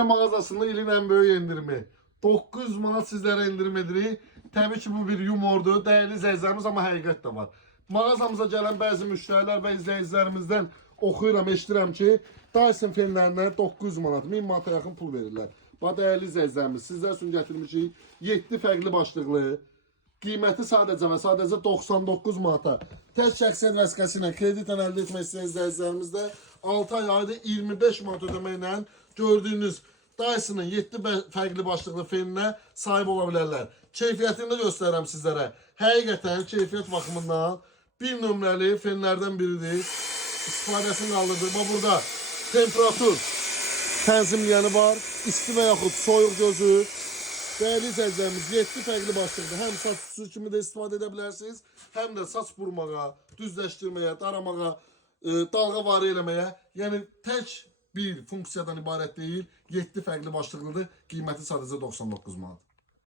Mağazasında ilin en büyük indirimi. 900 manat sizlere indirim edirik. Təbii ki bu bir yumordur. Değerli izləyicilərimiz ama həqiqət də var. Mağazamıza gelen bazı müşterilər və izləyicilərimizdən oxuyuram, eşidirəm ki, Dyson fenlərinə 900 manat, 1000 manata yaxın pul verirlər. Bax değerli izləyicilərimiz, sizlər üçün gətirmişik 7 fərqli başlıqlı, qiyməti sadəcə 99 manata. Tək şəxsiyyət vəsiqəsi ilə kreditlə əldə etmək istəyən izləyicilərimiz də 6 ay ayda 25 manat ödəməklə gördüyünüz Dyson'ın 7 fərqli başlıqlı feninə sahib ola bilərlər. Keyfiyyətini də göstərirəm sizlərə. Həqiqətən keyfiyyət baxımından bir nömrəli fenlərdən biridir. İstifadəsini qaldırdır. Bax burada temperatur tənzimləyəni var. İsti və yaxud soyuq gözü. Değerli izləyicilərimiz 7 fərqli başlıqda həm saç süsü kimi də istifadə edə bilərsiniz, həm də saç burmağa, düzləşdirməyə, daramağa, dalğa varı eləməyə, yəni tək bir funksiyadan ibarət deyil, 7 fərqli başlıqlıdır, qiyməti sadəcə 99 manat.